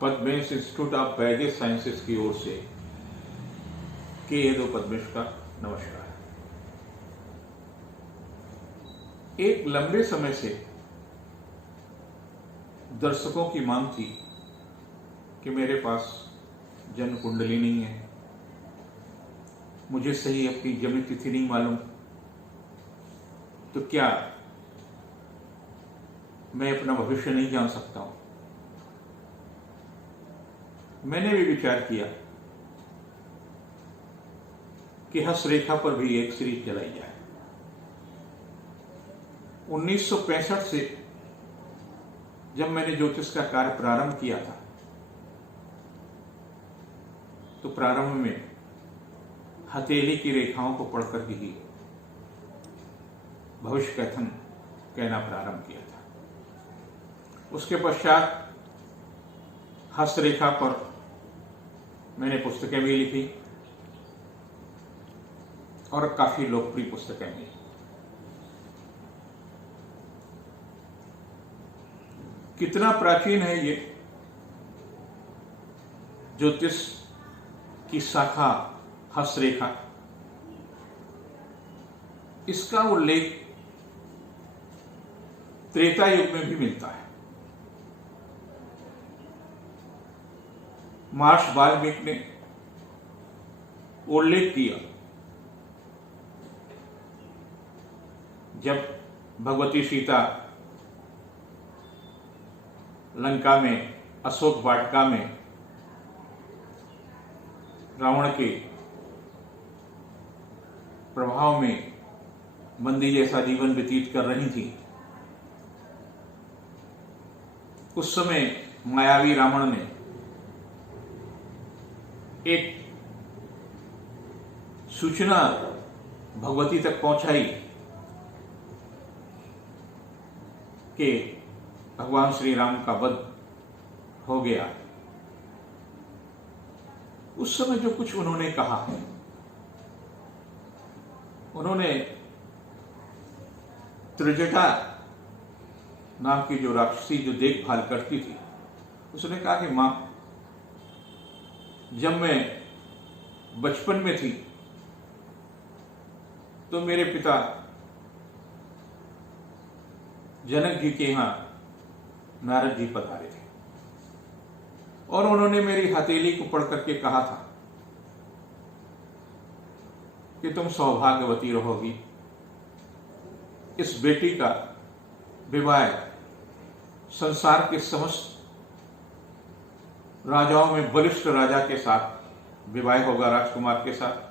Padmesh institute of वैदिक sciences की ओर से के यदु पद्मेश का नमस्कार। एक लंबे समय से दर्शकों की मांग थी कि मेरे पास जन्म कुंडली नहीं है, मुझे सही अपनी जन्म तिथि नहीं मालूम, तो क्या मैं अपना भविष्य नहीं जान सकता हूं। मैंने भी विचार किया कि हस्तरेखा पर भी एक सीरीज चलाई जाए। 1965 से जब मैंने ज्योतिष का कार्य प्रारंभ किया था, तो प्रारंभ में हथेली की रेखाओं को पढ़कर ही भविष्य कथन कहना प्रारंभ किया था। उसके पश्चात हस्तरेखा पर मैंने पुस्तकें भी लिखी और काफी लोकप्रिय पुस्तकें भी। कितना प्राचीन है ये ज्योतिष की शाखा हस्तरेखा, इसका उल्लेख त्रेता युग में भी मिलता है। महर्षि वाल्मीकि ने उल्लेख किया जब भगवती सीता लंका में अशोक वाटिका में रावण के प्रभाव में बंदी जैसा जीवन व्यतीत कर रही थी। उस समय मायावी रावण ने एक सूचना भगवती तक पहुंचाई कि भगवान श्री राम का वध हो गया। उस समय जो कुछ उन्होंने कहा, उन्होंने त्रिजटा नाम की जो राक्षसी जो देखभाल करती थी, उसने कहा कि मां, जब मैं बचपन में थी तो मेरे पिता जनक जी के यहां नारद जी पधारे थे और उन्होंने मेरी हथेली को पढ़ करके कहा था कि तुम सौभाग्यवती रहोगी। इस बेटी का विवाह संसार के समस्त राजाओं में बलिष्ठ राजा के साथ विवाह होगा, राजकुमार के साथ।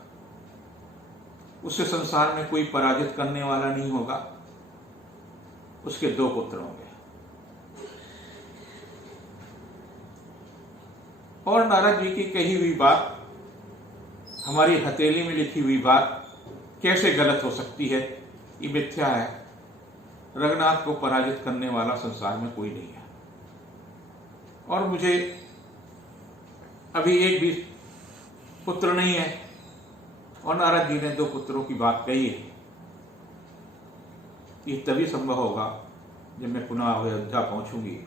उसे संसार में कोई पराजित करने वाला नहीं होगा। उसके 2 पुत्र होंगे। और नारद जी की कही हुई बात, हमारी हथेली में लिखी हुई बात कैसे गलत हो सकती है? ये मिथ्या है। रघुनाथ को पराजित करने वाला संसार में कोई नहीं है। और मुझे अभी एक भी पुत्र नहीं है। और नारद जी ने 2 पुत्रों की बात कही है। ये तभी संभव होगा जब मैं पुनः अयोध्या पहुंचूंगी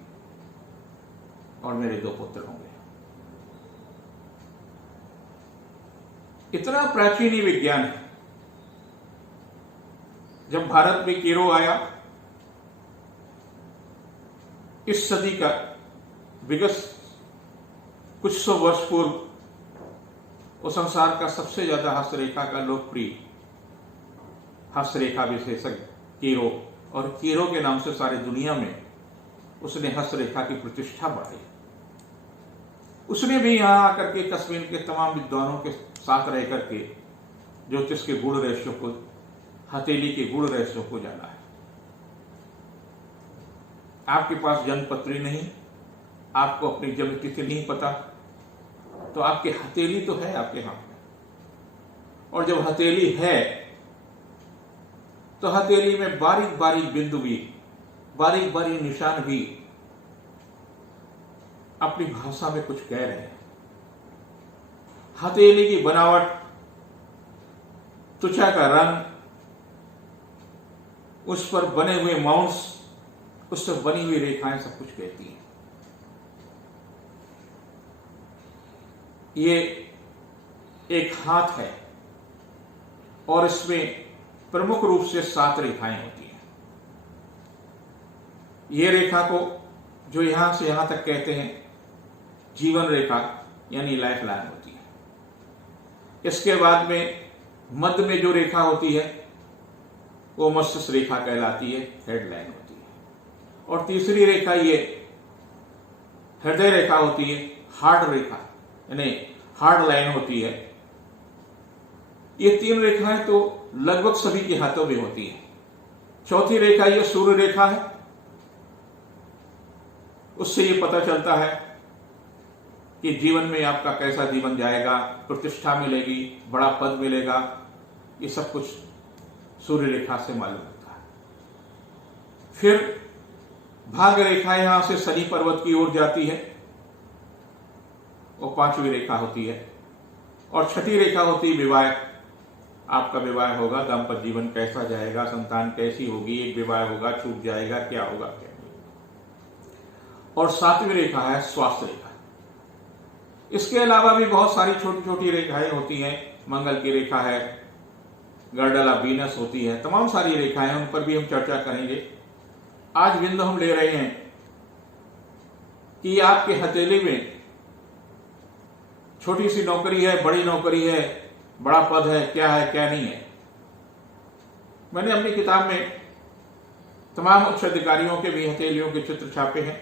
और मेरे 2 पुत्र होंगे। इतना प्राचीन विज्ञान है। जब भारत में केरो आया, इस सदी का विगत कुछ 100 वर्ष पूर्व, वो संसार का सबसे ज्यादा हस्तरेखा का लोकप्रिय हस्तरेखा विशेषज्ञ केरो, और केरो के नाम से सारी दुनिया में उसने हस्तरेखा की प्रतिष्ठा बढ़ाई। उसने भी यहां आकर के कश्मीर के तमाम विद्वानों के साथ रह करके ज्योतिष के गुण रहस्यों को, हथेली के गुण रहस्यों को जाना है। आपके पास जन्मपत्री नहीं, आपको अपनी जन्म तिथि नहीं पता, तो आपकी हथेली तो है आपके हाथ में। और जब हथेली है तो हथेली में बारीक बारीक बिंदु भी, बारीक बारीक निशान भी अपनी भाषा में कुछ कह रहे हैं। हथेली की बनावट, त्वचा का रंग, उस पर बने हुए माउंट्स, उस पर बनी हुई रेखाएं सब कुछ कहती हैं। ये एक हाथ है और इसमें प्रमुख रूप से 7 रेखाएं होती हैं। ये रेखा को जो यहां से यहां तक कहते हैं जीवन रेखा यानी लाइफ लाइन होती है। इसके बाद में मध्य में जो रेखा होती है वो मस्तिष्क रेखा कहलाती है, हेड लाइन होती है। और तीसरी रेखा ये हृदय रेखा होती है, हार्ट रेखा यानी हार्ट लाइन होती है। ये 3 रेखाएं तो लगभग सभी के हाथों में होती है। चौथी रेखा ये सूर्य रेखा है। उससे ये पता चलता है कि जीवन में आपका कैसा जीवन जाएगा, प्रतिष्ठा मिलेगी, बड़ा पद मिलेगा, ये सब कुछ सूर्य रेखा से मालूम होता है। फिर भाग्य रेखा यहां से शनि पर्वत की ओर जाती है, वो 5वीं रेखा होती है। और छठी रेखा होती है विवाह। आपका विवाह होगा, दाम्पत्य जीवन कैसा जाएगा, संतान कैसी होगी, एक विवाह होगा, छूट जाएगा, क्या होगा क्या नहीं। और 7वीं रेखा है स्वास्थ्य रेखा। इसके अलावा भी बहुत सारी छोटी छोटी रेखाएं होती हैं। मंगल की रेखा है, गर्डल ऑफ वीनस होती है, तमाम सारी रेखाएं, उन पर भी हम चर्चा करेंगे। आज बिंदु हम ले रहे हैं कि आपके हथेली में छोटी सी नौकरी है, बड़ी नौकरी है, बड़ा पद है, क्या है क्या नहीं है। मैंने अपनी किताब में तमाम उच्च अधिकारियों के भी हथेलियों के चित्र छापे हैं,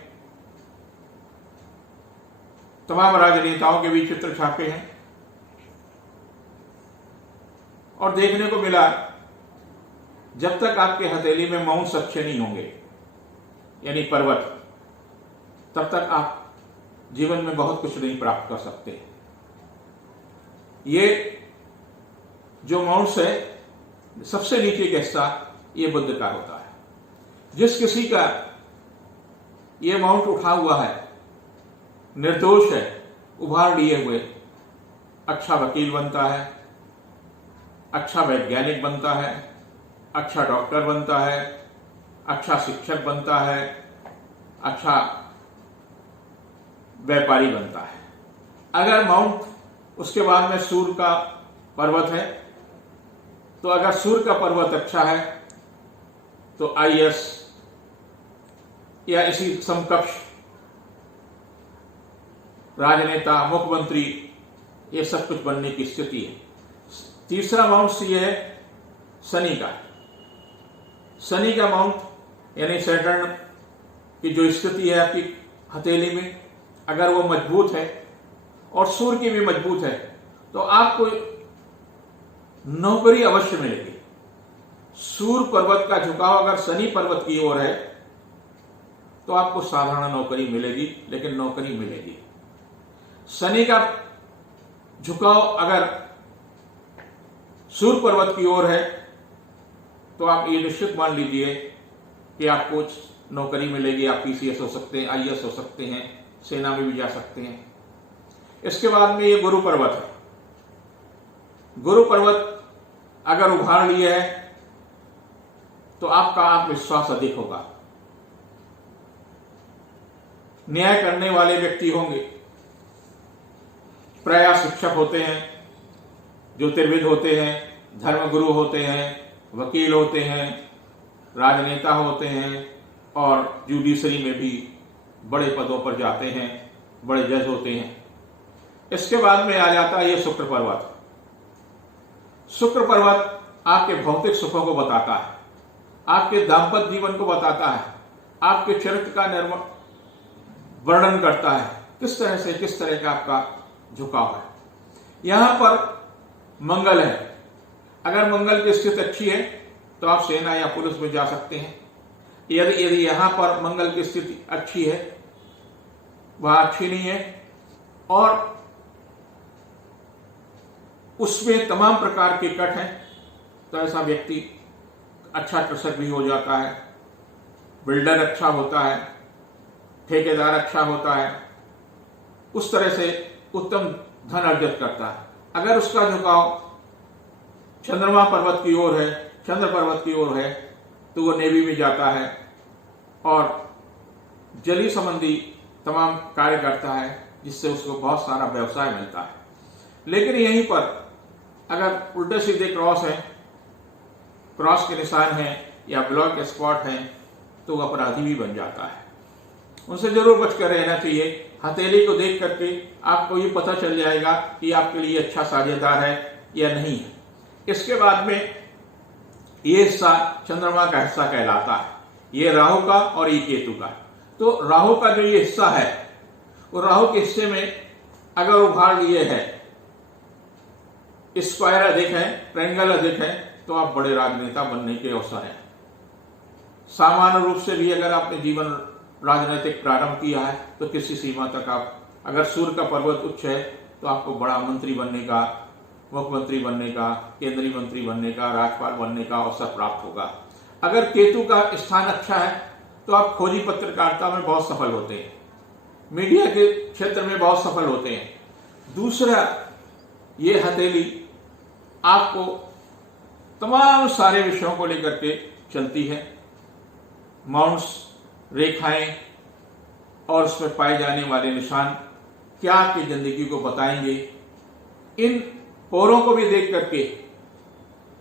तमाम राजनेताओं के भी चित्र छापे हैं। और देखने को मिला जब तक आपके हथेली में माउंट्स अच्छे नहीं होंगे यानी पर्वत, तब तक आप जीवन में बहुत कुछ नहीं प्राप्त कर सकते। ये जो माउंट्स है, सबसे नीचे का हिस्सा ये बुद्ध का होता है। जिस किसी का ये माउंट उठा हुआ है, निर्दोष है, उभार लिए हुए, अच्छा वकील बनता है, अच्छा वैज्ञानिक बनता है, अच्छा डॉक्टर बनता है, अच्छा शिक्षक बनता है, अच्छा व्यापारी बनता है। अगर माउंट उसके बाद में सूर्य का पर्वत है, तो अगर सूर्य का पर्वत अच्छा है तो आईएएस या इसी समकक्ष राजनेता, मुख्यमंत्री, ये सब कुछ बनने की स्थिति है। तीसरा माउंट ये है शनि का। शनि का माउंट यानी सैटर्न की जो स्थिति है आपकी हथेली में, अगर वो मजबूत है और सूर्य की भी मजबूत है, तो आपको नौकरी अवश्य मिलेगी। सूर्य पर्वत का झुकाव अगर शनि पर्वत की ओर है तो आपको साधारण नौकरी मिलेगी, लेकिन नौकरी मिलेगी। शनि का झुकाव अगर सूर्य पर्वत की ओर है तो आप ये निश्चित मान लीजिए कि आपको नौकरी मिलेगी। आप पीसीएस हो सकते हैं, आईएएस हो सकते हैं, सेना में भी जा सकते हैं। इसके बाद में ये गुरु पर्वत है। गुरु पर्वत अगर उभार लिए है तो आपका आत्मविश्वास अधिक होगा, न्याय करने वाले व्यक्ति होंगे। प्रायः शिक्षक होते हैं, ज्योतिर्विद होते हैं, धर्मगुरु होते हैं, वकील होते हैं, राजनेता होते हैं और जुडिशरी में भी बड़े पदों पर जाते हैं, बड़े जज होते हैं। इसके बाद में आ जाता है ये शुक्र पर्वत। शुक्र पर्वत आपके भौतिक सुखों को बताता है, आपके दाम्पत्य जीवन को बताता है, आपके चरित्र का वर्णन करता है, किस तरह का आपका झुकाव है। यहां पर मंगल है। अगर मंगल की स्थिति अच्छी है तो आप सेना या पुलिस में जा सकते हैं। यदि यहां पर मंगल की स्थिति अच्छी है, वह अच्छी नहीं है और उसमें तमाम प्रकार के कट हैं, तो ऐसा व्यक्ति अच्छा कृषक भी हो जाता है, बिल्डर अच्छा होता है, ठेकेदार अच्छा होता है, उस तरह से उत्तम धन अर्जित करता है। अगर उसका झुकाव चंद्रमा पर्वत की ओर है, चंद्र पर्वत की ओर है, तो वो नेवी में जाता है और जलीय संबंधी तमाम कार्य करता है, जिससे उसको बहुत सारा व्यवसाय मिलता है। लेकिन यहीं पर अगर उल्टे सीधे क्रॉस है, क्रॉस के निशान है या ब्लॉक स्पॉट है तो वो अपराधी भी बन जाता है। उनसे जरूर बचकर रहना चाहिए। हथेली को देख करके आपको ये पता चल जाएगा कि आपके लिए अच्छा साझेदार है या नहीं है। इसके बाद में ये हिस्सा चंद्रमा का हिस्सा कहलाता है, ये राहु का और ये केतु का। तो राहु का जो ये हिस्सा है, वो राहु के हिस्से में अगर उभार लिए है, स्क्वायर अधिक है, ट्रायंगल अधिक है, तो आप बड़े राजनेता बनने के अवसर हैं। सामान्य रूप से भी अगर आपने जीवन राजनीतिक प्रारंभ किया है तो किसी सीमा तक आप, अगर सूर्य का पर्वत उच्च है तो आपको बड़ा मंत्री बनने का, मुख्यमंत्री बनने का, केंद्रीय मंत्री बनने का, राज्यपाल बनने का अवसर प्राप्त होगा। अगर केतु का स्थान अच्छा है तो आप खोजी पत्रकारिता में बहुत सफल होते हैं, मीडिया के क्षेत्र में बहुत सफल होते हैं। दूसरा, ये हथेली आपको तमाम सारे विषयों को लेकर के चलती है। माउंट्स, रेखाएं और उसमें पाए जाने वाले निशान क्या आपकी जिंदगी को बताएंगे। इन पोरों को भी देख करके,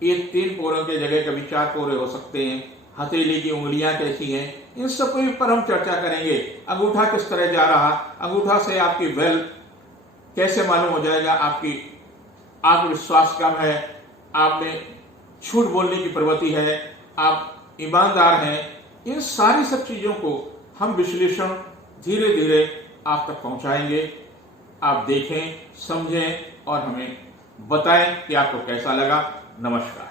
ये 3 पोरों के जगह कभी 4 पोरे हो सकते हैं। हथेली की उंगलियां कैसी हैं, इन सब के ऊपर हम चर्चा करेंगे। अंगूठा किस तरह जा रहा, अंगूठा से आपकी वेल्थ कैसे मालूम हो जाएगा, आपकी आत्मविश्वास कम है, आप में झूठ बोलने की प्रवृत्ति है, आप ईमानदार हैं। इन सारी सब चीजों को हम विश्लेषण धीरे धीरे आप तक पहुंचाएंगे। आप देखें, समझें और हमें बताएं कि आपको कैसा लगा। नमस्कार।